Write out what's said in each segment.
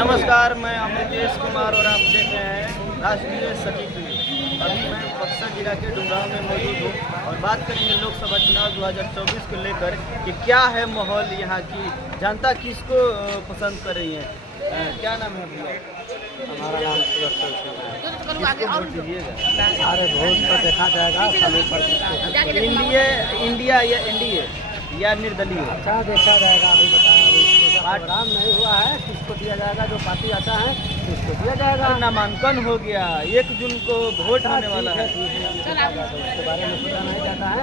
नमस्कार, मैं अमृतेश कुमार और आप देख रहे हैं राष्ट्रीय सटीक न्यूज। अभी मैं बक्सर जिला के डुमराव में मौजूद हूँ और बात करेंगे लोकसभा चुनाव 2024 को लेकर कि क्या है माहौल, यहाँ की जनता किसको पसंद कर रही है। क्या नाम है भैया? हमारा नाम सुदर्शन सिंह है। किसको वोट दीजिएगा? अरे वोट तो देखा जाएगा समय पर। इंडिया या एनडीए या निर्दलीय? अच्छा देखा जाएगा, अभी बताया अभी इसको प्रोग्राम नहीं हुआ है, किसको दिया जाएगा, जो पार्टी आता है उसको दिया जाएगा। नामांकन हो गया, 1 जून को वोट होने वाला है। उसके बारे में सोचा नहीं जाता है,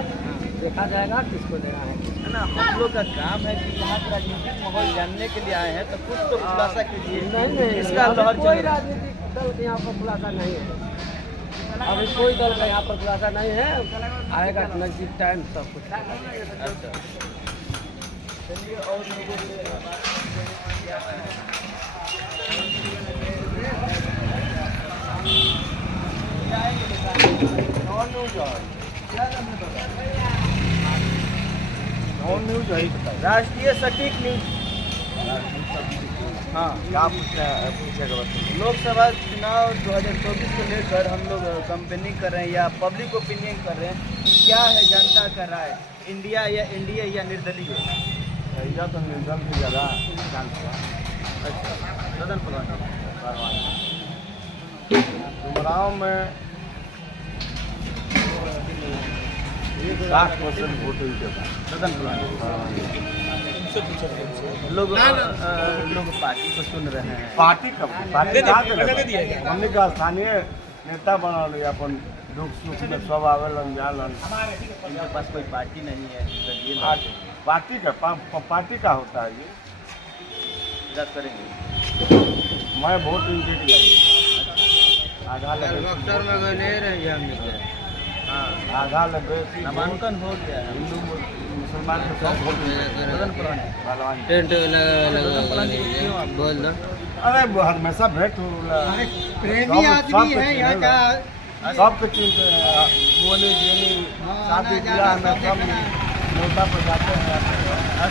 देखा जाएगा किसको देना है ना। हम लोग का काम है कि यहाँ का राजनीतिक माहौल जानने के लिए आए हैं, तो कुछ तो खुलासा कीजिए। नहीं, इसका लहर कोई राजनीतिक दल के यहाँ पर खुलासा नहीं है। अभी कोई दल का यहाँ पर खुलासा नहीं है, आएगा नजदीक टाइम सब कुछ। अच्छा, चलिए और लोगों से बात करते हैं। राष्ट्रीय सटीक न्यूज। हाँ, क्या पूछेगा? लोकसभा चुनाव 2024 को लेकर हम लोग कंपेनिंग कर रहे हैं या पब्लिक ओपिनियन कर रहे हैं। क्या है जनता का राय, इंडिया या एनडीए या निर्दलीय? तो निर्दल की ज़्यादा अच्छा, ददन पहलवान डुमराव में 60% वोट ददन पहलवान लोग पार्टी को चुन रहे हैं। पार्टी हमने का स्थानीय नेता बना लिया, अपन दुख सुख में सब आवेलन जालन। उनके पास कोई पार्टी नहीं है, पार्टी का होता है ये। बात करेंगे। मैं वोट इनके लिए आधा बक्सर में गए ले रहे हैं। हाँ, आधा लगे नामांकन हो गया है। हिंदू मुसलमान के सब वोट ददन पहलवान टेंट लगा बोल दो। अरे हमेशा भेंट प्रेमी आदमी है यहाँ का। सबके चिंता बोली गेली शादी ब्याह में सब न्योता पर जाते हैं।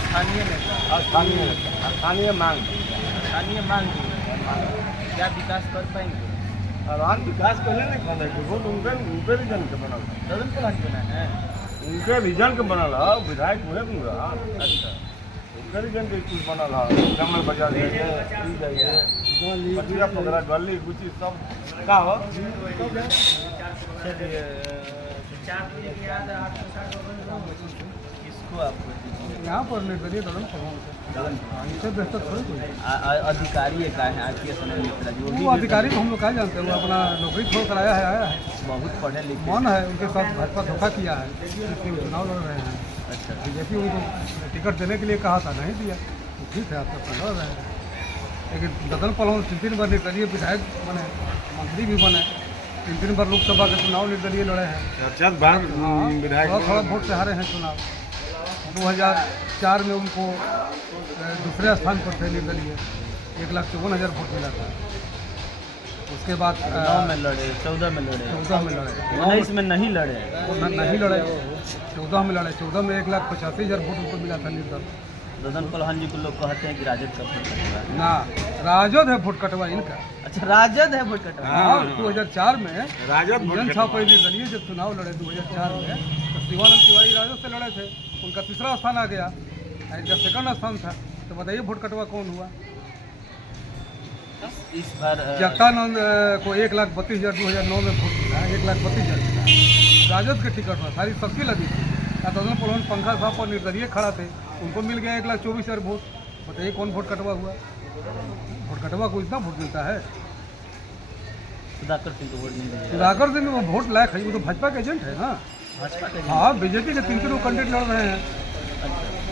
स्थानीय नेता, स्थानीय मांग क्या विकास कर पाएंगे? और विकास पहले नहीं बने वोट उनके रीजन के बनल ददन पहलवान बना है। उनके रीजन के बनल है, विधायक हुए दूंगा। अच्छा, उनके रीजन के कुछ बनल है, कमल बाजार जाइए 15 गली गुची सब का हो। चलिए किसको आप यहाँ पर निर्दलीय ददन पहलवान इससे बेहतर थोड़ी कोई। अधिकारी का है आज के समय में? वो अधिकारी को हम लोग क्या जानते हैं, वो अपना नौकरी छोड़ कर आया है। बहुत पढ़े लिखे मन है, उनके साथ भाजपा धोखा किया है, इसलिए वो चुनाव लड़ रहे हैं। अच्छा, बीजेपी उनको टिकट देने के लिए कहा था, नहीं दिया, तो ठीक है, आप तो लड़ रहे हैं। लेकिन ददन पहलवान 3 बार निर्दलीय विधायक बने, मंत्री भी बने, 3 बार लोकसभा के चुनाव निर्दलीय लड़े हैं। थोड़ा वोट से हारे हैं चुनाव। 2004 में उनको दूसरे स्थान पर थे निर्दलीय, 1,54,000 वोट मिला था। उसके बाद 9 में लड़े, 14 में लड़े, 19 में नहीं लड़े, 14 में लड़े। 14 में 1,85,000 वोट उनको मिला था निर्दल। ददन पहलवान जी को लोग कहते हैं कि राजद का वोट कटवा है। ना, राजद है वोट कटवा इनका। अच्छा, राजद है वोट कटवा। हाँ, 2004 में राजद निर्दलीय जब चुनाव लड़े 2004 में, तो शिवानंद तिवारी राजद से लड़े थे, उनका 3रा स्थान आ गया, जब 2nd स्थान था। तो बताइए वोट कटवा कौन हुआ? इस बार जगतानंद को 1,32,000 2009 में वोट मिला, 1,32,000 मिला। राजद के टिकट में सारी शक्ति लगी थी। ददन पहलवान पंखा साहब पर निर्दलीय खड़ा थे, उनको मिल गया 1,24,000 वोट। बताइए कौन वोट कटवा हुआ? वोट कटवा को इतना वोट मिलता है? सुधाकर सिंह को वोट नहीं दिया। सुधाकर सिंह वो वोट लायक है, वो तो भाजपा के एजेंट है ना। भाजपा के? हाँ, बीजेपी के 3 कैंडिडेट लड़ रहे हैं।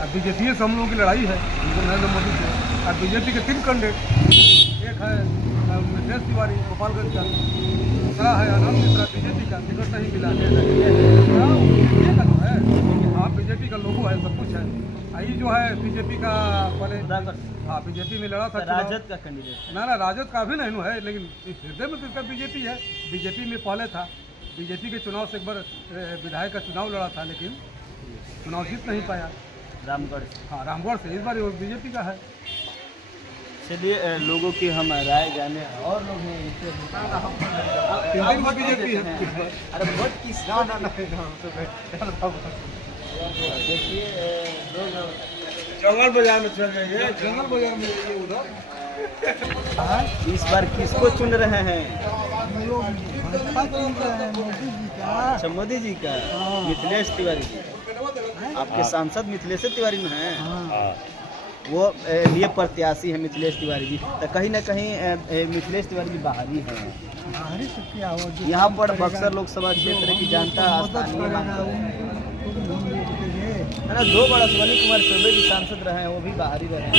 अब बीजेपी से हम लोगों की लड़ाई है नरेंद्र मोदी से। अब बीजेपी के 3 कैंडिडेट, एक है मितेश तिवारी गोपालगंज का, दूसरा है आनंद मिश्रा बीजेपी का, टिकट नहीं मिला। हाँ, बीजेपी का लोगो है, सब कुछ है। ये जो है बीजेपी का पहले, हाँ बीजेपी में लड़ा था। राजद का कैंडिडेट? ना, राजद का भी नहीं है, लेकिन हृदय में तो इसका बीजेपी है। बीजेपी में पहले था, बीजेपी के चुनाव से एक बार विधायक का चुनाव लड़ा था, लेकिन चुनाव जीत नहीं पाया। रामगढ़ से? हाँ, रामगढ़ से। इस बार वो बीजेपी का है। चलिए लोगों की हम राय जाने और लोग हैं इससे तीन वोट बीजेपी है अरे वोट किस देखिए लोग जंगल बाजार में चल जाइए जंगल बाजार में जाइए उधर इस बार किसको चुन रहे हैं? अच्छा मोदी जी का मिथिलेश तिवारी जी आपके सांसद मिथिलेश तिवारी में हैं वो लिए प्रत्याशी है मिथिलेश तिवारी जी तो कहीं ना कहीं मिथिलेश तिवारी जी बाहरी हैं यहाँ पर बक्सर लोकसभा क्षेत्र की जनता स्थानीय है ना 2 बार अश्विनी कुमार चौबे जी सांसद रहे हैं वो भी बाहरी रहे हैं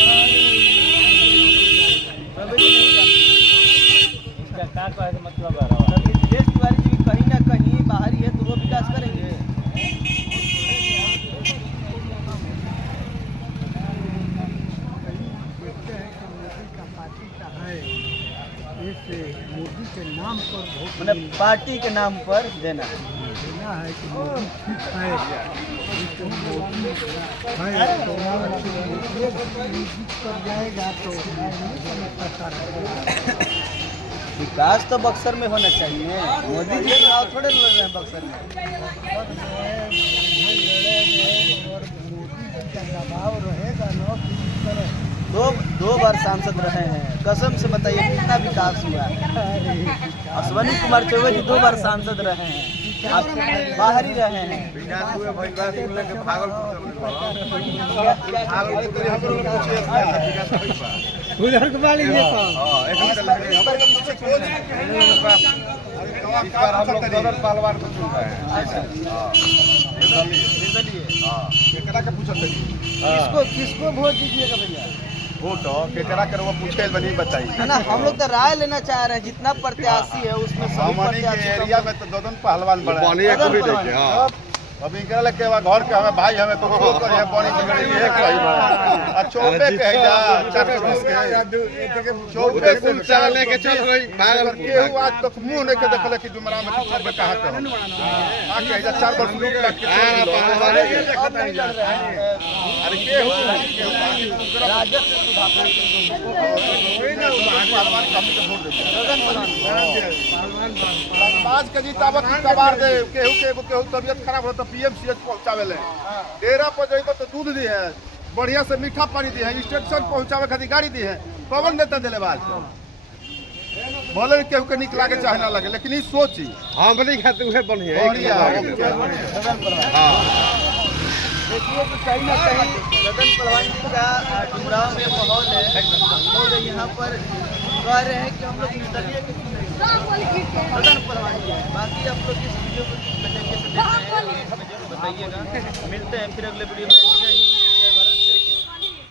चौबे जी नहीं इसका क्या कहने मतलब मिथिलेश तिवारी जी कहीं ना कहीं बाहरी है तो वो विकास करेंगे मोदी के नाम पर मतलब पार्टी के नाम पर देना है देना है कि मोदी ठीक है मोदी कर जाएगा तो विकास तो बक्सर में होना चाहिए मोदी जी चुनाव थोड़े लड़ रहे हैं बक्सर में और मोदी जी का दबाव रहेगा ना दो बार सांसद रहे हैं कसम से बताइए कितना विकास हुआ अश्विनी कुमार चौबे जी 2 बार सांसद रहे हैं आप बाहरी रहे हैं उधर को वाली ये पहलवान को चुन रहे हैं किसको वोट दीजिएगा भैया वोट केकरा कर वो पूछे बनी बताइए है ना हम लोग तो राय लेना चाह रहे हैं जितना प्रत्याशी है उसमें सभी हमनी के प्रत्याशी एरिया में तो 2 पहलवान बड़ा अब इनकरा लगे घर के हमें भाई हमें तो छोड़ कर ये पानी की गड़ी है कहीं बड़ा चौबे के है जा 420 के चौबे कुल चलने के चल रही पागल के हुआ आज तक मुंह नहीं के देखले कि डुमरा में चौबे कहां के आ के जा 4 वर्ष लूट लग के अरे के हुआ राजद से सुधाकर पहलवान कम के वोट दे बाज के जीतावत कबार दे केहू तबियत खराब हो तो पीएमसीएच पहुंचावे ले डेरा पर जइबो तो दूध दी है बढ़िया से मीठा पानी दी है स्टेशन पहुंचावे खातिर गाड़ी दी है कौन नेता देले बात बोले केहू के निक लागे चाहे ना लगे लेकिन ई सोची हां बनी खाते हुए बढ़िया बढ़िया हां देखिए तो कहीं ना कहीं मदन पहलवान जी का डुमराव में माहौल है लोग यहाँ पर कह रहे हैं कि हम लोग निर्दलीय के मदन पहलवान जी बाकी आप लोग इस वीडियो को किस तरीके से देख रहे हैं जरूर बताइएगा मिलते हैं फिर अगले वीडियो में